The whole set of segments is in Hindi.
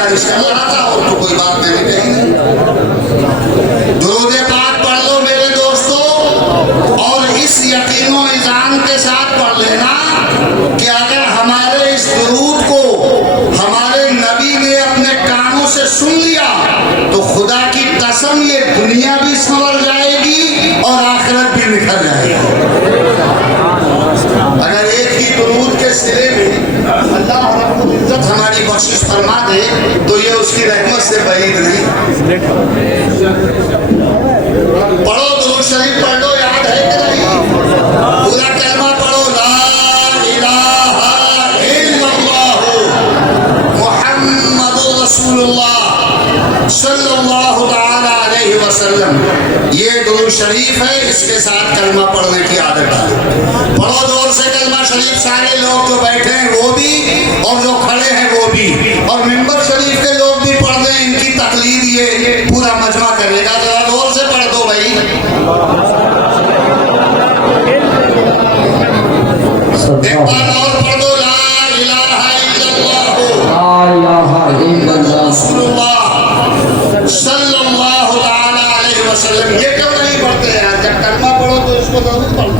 गुजारिश कर रहा था, और तो कोई बात मैंने कही नहीं। दुरूद पाक पढ़ लो मेरे दोस्तों, और इस यकीनो ईज़ान के साथ पढ़ लेना कि अगर हमारे इस दुरूद को हमारे नबी ने अपने कानों से सुन लिया तो खुदा की कसम ये दुनिया भी संवर जाएगी और आखिरत भी निखर जाएगी। अगर एक ही दुरूद के सिरे में अल्लाह रब्बुल इज्जत हमारी बख्शिश फरमा दे तो ये उसकी रहमत से बईद नहीं। पढ़ो दुरूद शरीफ पढ़ लो, याद है कि नहीं? पूरा कलमा पढ़ो, ला इलाहा इल्लल्लाह मुहम्मदुर रसूलुल्लाह सल्लल्लाहु ताला अलैहि वसल्लम। ये दुरूद शरीफ है, इसके साथ कलमा पढ़ने की आदत है। पढ़ो जोर से कलमा शरीफ, सारे लोग जो बैठे हैं वो भी और जो खड़े हैं वो भी, और मिंबर शरीफ के लोग भी पढ़ दें। इनकी तकलीद ये पूरा मजमा करेगा। जरा जोर से पढ़ दो भाई। एक बार और पढ़ दो, ला इलाहा इल्लल्लाह रसूलुल्लाह सल्लल्लाहु ताला अलैहि वसल्लम। ये क्यों नहीं पढ़ते यार? जब कलमा पढ़ो तो इसको जरूर पढ़ो।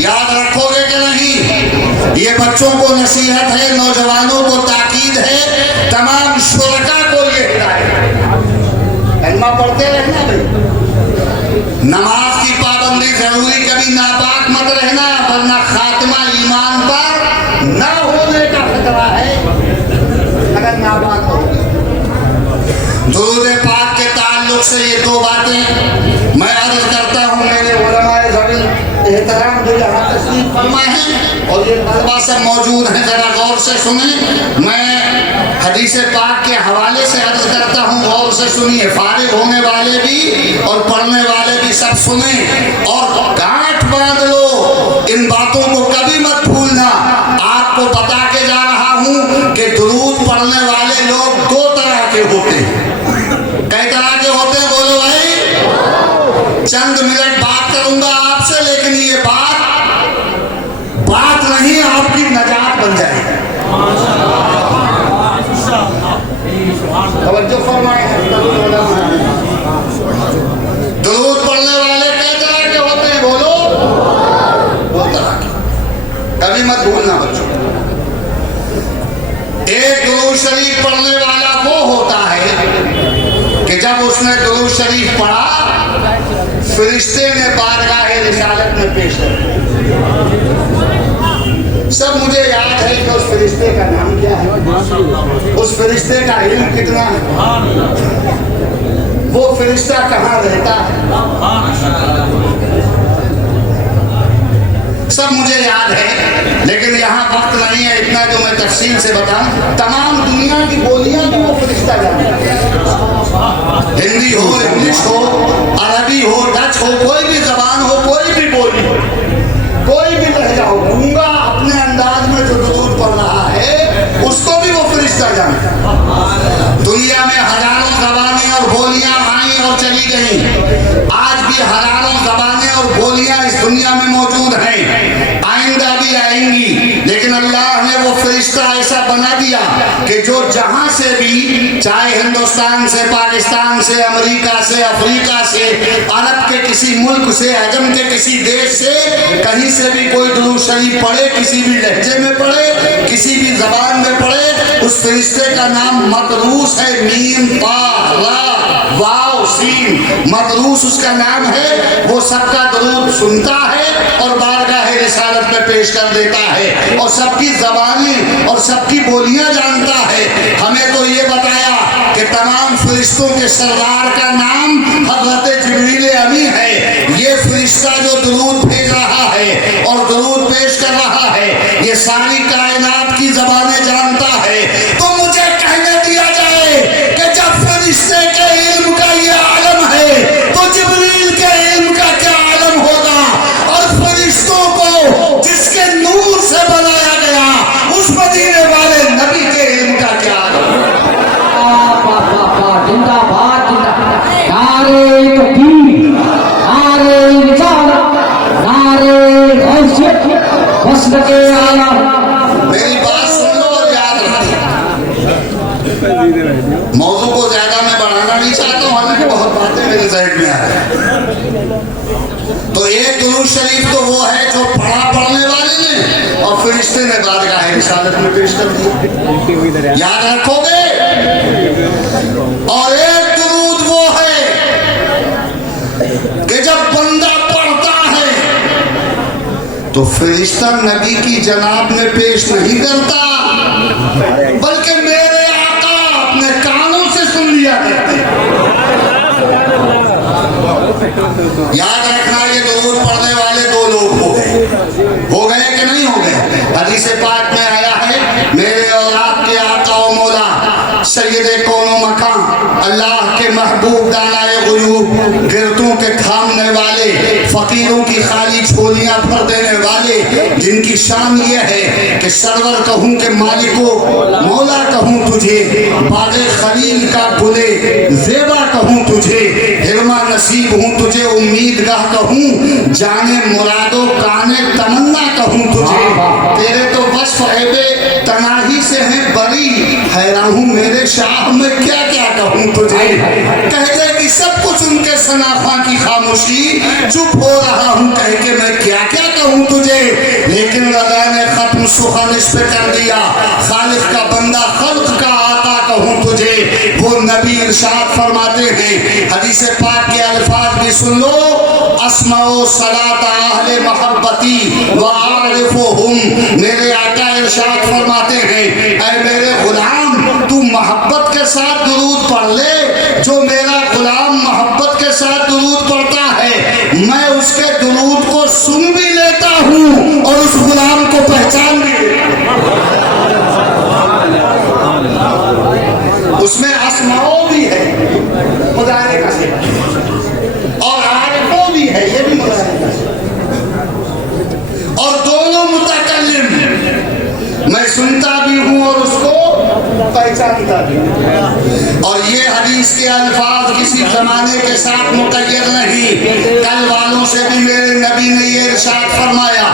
याद रखोगे कि नहीं? ये बच्चों को नसीहत है, नौजवानों को ताकीद है, तमाम शुरका को ये हिदायत है। कलमा पढ़ते रहना भाई। नमाज की पाबंदी जरूरी, कभी नापाक मत रहना, वरना खात्मा ईमान पर न होने का खतरा है अगर नापाक होगी। दुरूद पाक के ताल्लुक से ये दो बातें मैं अर्ज करता हूँ। मेरे उलमाए ज़मीन एहतराम जो यहाँ तशरीफ फरमा है और ये तलबा सब मौजूद हैं, जरा गौर से सुने। मैं हदीस पाक के हवाले से अर्ज करता हूँ, गौर से सुनिए। फारिग होने वाले भी और पढ़ने वाले भी सब सुने और गांठ बांध लो। इन बातों को कभी मत भूलना। आपको बता के जा रहा हूँ कि दुरूद पढ़ने वाले लोग दो तरह के होते हैं। कई तरह के होते हैं? बोलो भाई। चंद मिनट बात करूंगा आपसे, लेकिन ये बात नहीं, आपकी नजात बन जाएगी। तवज्जो फरमाएं। दुरूद पढ़ने वाले कई तरह के होते हैं? बोलो। दो तरह के, कभी मत भूलना बच्चों। एक दुरूद शरीफ पढ़ने वाला वो होता है कि जब उसने दुरूद शरीफ पढ़ा, फरिश्ते ने बारगाह रिसालत में पेश कर। सब मुझे याद है कि उस फरिश्ते का नाम क्या है, उस फरिश्ते का इल्म कितना है, वो फरिश्ता कहाँ रहता है, सब मुझे याद है। लेकिन यहाँ वक्त नहीं है इतना जो मैं तफसील से बताऊं। तमाम दुनिया की बोलियां भी वो फरिश्ता जानता है। हिंदी हो, इंग्लिश हो, अरबी हो, डच हो, कोई भी जबान हो, कोई भी बोली हो, कोई भी लहजा हो, गूंगा अपने अंदाज में जो दुरूद पढ़ रहा है उसको भी वो फरिश्ता जानता है। दुनिया में हजारों जबानें और बोलियां आई और चली गई। आज भी हजारों जबानें और बोलियां इस दुनिया में मौजूद हैं, आइंदा भी आएंगी। लेकिन अल्लाह ने वो फरिश्ता ऐसा बना दिया कि जो जहां से भी, चाहे हिंदुस्तान से, पाकिस्तान से, अमेरिका से, अफ्रीका से, अरब के किसी मुल्क से, अजम के किसी देश से, कहीं से भी कोई दुरूद शरीफ पढ़े, किसी भी लहजे में पढ़े, किसी भी जबान में पढ़े, उस फरिश्ते का नाम मतरूस है। मीम पा रा वाव सीन, मतरूस उसका नाम है। वो सबका दुरूद सुनता है और बारगाह रिसालत में पेश कर देता है और सबकी जबानें और सबकी बोलियां जानता है। हमें तो ये बताया कि तमाम फरिश्तों के सरदार का नाम हज़रत जिब्रील अमी है। ये फरिश्ता जो दुरूद भेज रहा है और दुरूद पेश कर रहा है, ये सारी कायनात की जबानें जानता है। तो मुझे कहने दिया जाए कि जब फरिश्ते के इल्म का ये आलम है तो जिब्रील के इल्म का क्या आलम होगा? और फरिश्तों को जिसके नूर से बनाया गया उस मदीने वाले नबी के इल्म का क्या आलम? जिंदाबाद, जिंदाबाद। नारे तकबीर, नारे रिसालत, नारे हैसियत, मसलके आला। मेरी बात सुन लो और याद रखो। मौजू को ज्यादा मैं बढ़ाना नहीं चाहता हूँ, हालांकि बहुत बातें मेरे जहन में आ रही। तो एक दुरूद शरीफ तो वो है जो पढ़ा पढ़ने वाले ने और फरिश्ते ने बारगाह रिसालत में पेश कर दिया, याद रखोगे। और एक दुरूद वो है कि जब बंदा पढ़ता है तो फरिश्ता नबी की जनाब में पेश नहीं करता, बल्कि मेरे आका अपने कानों से सुन लिया करते। याद रखना, ये दुरूद पढ़ने वाले दो लोग हो गए कि नहीं हो गए? हदीस पाक में आया है, मेरे और आपके आका और मौला सैयदे कौनो मकान अल्लाह के महबूब दानाए गुयूब, गिरतों के थामने वाले, फकीरों की खाली झोलियां भर देने वाले, जिनकी शान ये है कि सरवर कहूं कि मालिको मौला कहूं तुझे, बागे खलील का गुले ज़ेबा कहूं तुझे, हिरमा नसीब हूं तुझे, उम्मीदगाह कहूं, जाने मुरादो काने तमन्ना कहूं तुझे। तेरे तो वस्फ ऐबे तनाही से है बरी, हैरान हूं मेरे शाह में क्या क्या कहूं तुझे। कह दे कि सब कुछ उनके सनाफा की खामोशी, चुप हो रहा हूं कह के मैं क्या क्या कहूं तुझे। लेकिन रज़ा ने खत्म सुखन इस पे कर दिया, खालिक का बंदा खल्क का आका कहूं तुझे। वो नबी इरशाद फरमाते हैं, हदीस पाक के अल्फाज भी सुन लो, अस्माओ सलात अहले मोहब्बती व आरिफुहुम। मेरे आका इरशाद फरमाते हैं, ऐ मेरे गुलाम तू मोहब्बत के साथ दुरूद पढ़ ले। जो मेरा गुलाम मोहब्बत के साथ दुरूद पढ़ता है, मैं उसके दुरूद को सुन भी लेता हूँ और उस गुलाम को पहचान भी उसमें अस्माओ भी है, मुदारे का सिफा, और आरिफो भी है, ये भी मुदारे का सिफा, और दोनों मुतकल्लिम, मैं सुनता भी हूँ और उसको पहचानता भी हूँ। और ये हदीस के अल्फाज किसी जमाने के साथ मुक़य्यद नहीं, कल वालों से भी मेरे नबी ने ये इरशाद फरमाया,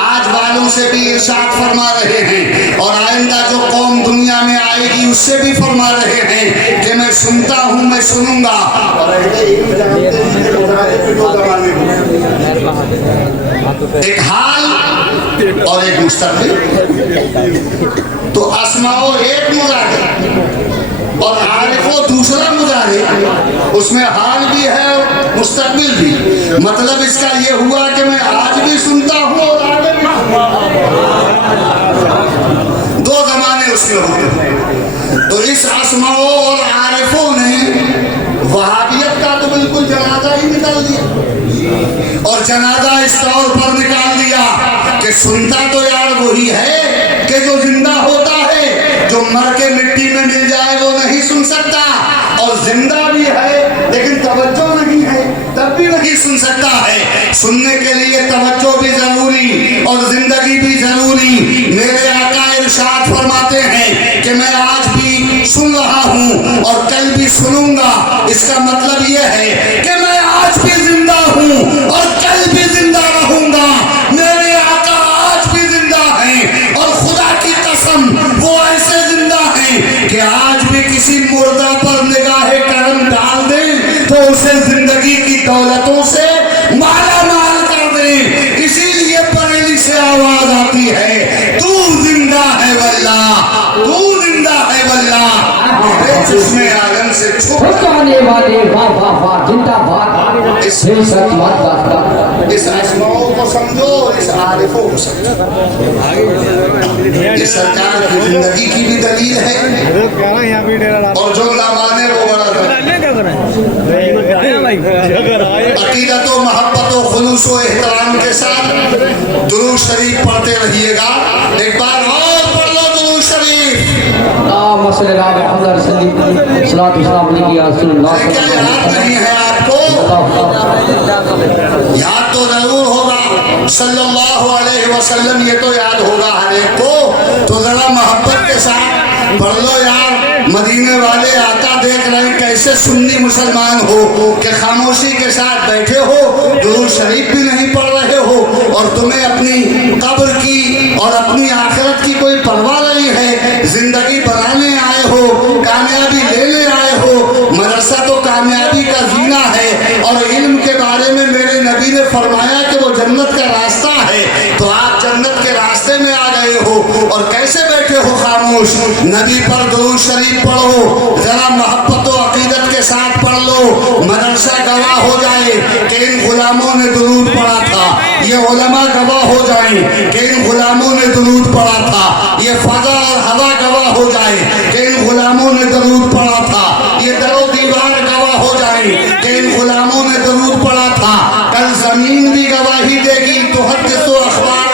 आज वालों से भी इरशाद फरमा रहे हैं, और आइंदा जो कौम दुनिया में आएगी उससे भी फरमा रहे हैं कि मैं सुनता हूँ, मैं सुनूंगा। एक हाल और एक मुस्तक़बिल, तो अस्माओ एक मुराद और आरिफो दूसरा मुजारे, उसमें हाल भी है और मुस्तक़बिल भी। मतलब इसका ये हुआ कि मैं आज भी सुनता हूँ और आगे भी, दो जमाने उसमें होते हैं। तो इस अस्माओ और आरिफों ने वहाबियत का तो बिल्कुल जनाजा ही निकाल दिया, और जनाजा इस तौर पर निकाल दिया कि सुनता तो यार वही है कि जो जिंदा होता है, जो मर के मिट्टी में मिल जाए वो नहीं सुन सकता, और जिंदा भी है लेकिन तवज्जो नहीं है तब भी नहीं सुन सकता है। सुनने के लिए तवज्जो भी जरूरी और जिंदगी भी जरूरी। मेरे आका इरशाद फरमाते हैं कि मैं आज भी सुन रहा हूँ और कल भी सुनूंगा। इसका मतलब यह है कि मैं आज भी जिंदा हूँ और कल भी जिंदा रहूंगा। मेरे आका आज भी जिंदा हैं और खुदा की कसम वो ऐसे जिंदा हैं कि आज भी किसी मुर्दा पर निगाहे करम डाल दें तो उसे जिंदगी की दौलतों से माला माल कर दें। इसीलिए बरेली से आवाज आती है, तू जिंदा है वल्ला, तू जिंदा है वल्ला, मेरे जिस्मे आलम से छुप आने वाले वाह वाह वाह जिंदाबाद। इस आसमाओं को समझो, इस आरिफों को समझो। ये सरकार की जिंदगी की भी दलील है, और जो ना माने वो बड़ा अकीदत व मोहब्बत व खुलूस व एहतराम के साथ दुरूद शरीफ पढ़ते रहिएगा। एक बार और पढ़ लो दुरूद शरीफ। क्या याद नहीं है आपको? याद तो जरूर होगा, सल्लल्लाहु अलैहि वसल्लम, ये तो याद होगा हर एक को। तो जरा मोहब्बत के साथ पढ़ लो यार। मदीने वाले आका देख रहे हैं कैसे सुन्नी मुसलमान हो कि खामोशी के साथ बैठे हो, दुरूद शरीफ भी नहीं पढ़ रहे हो, और तुम्हें अपनी कब्र की और अपनी आखिरत की कोई परवाह नहीं है। जिंदगी बनाने आए हो, कामयाबी लेने आए हो। मदरसा तो कामयाबी का जीना है, और इल्म के बारे में मेरे नबी ने फरमाया कि वो जन्नत का रास्ता है। तो आप जन्नत के रास्ते में आ गए हो और कैसे बैठे हो खामोश? नबी पर दुरूद शरीफ पढ़ो, जरा मोहब्बत और अकीदत के साथ पढ़ लो। मदरसा गवाह हो जाए कि इन गुलामों ने दुरूद पढ़ा था, ये उलमा गवाह हो जाए कि इन गुलामों ने दुरूद पढ़ा था, ये फजा और हवा गवाह हो जाए कि इन गुलामों ने दुरूद पढ़ा था, ये दरो दीवार गवाह हो जाए कि इन गुलामों ने दुरूद पढ़ा था। कल जमीन भी गवाही देगी। तो हदीस अखबार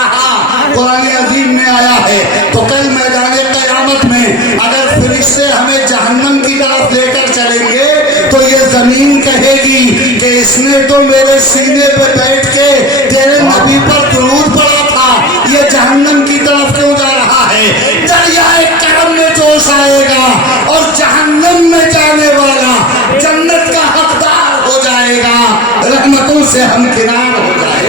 कुरान अजीम में आया है। तो कल मैदान क़यामत में अगर फरिश्ते हमें जहन्नम की तरफ लेकर चलेंगे तो ये जमीन कहेगी कि इसने तो मेरे सीने पे बैठ के तेरे नबी पर दुरूद पड़ा था, ये जहन्नम की तरफ क्यों जा रहा है? दरियाए करम में जोश आएगा और जहन्नम में जाने वाला जन्नत का हकदार हो जाएगा। रहमतों से हम किनार हो जाएंगे।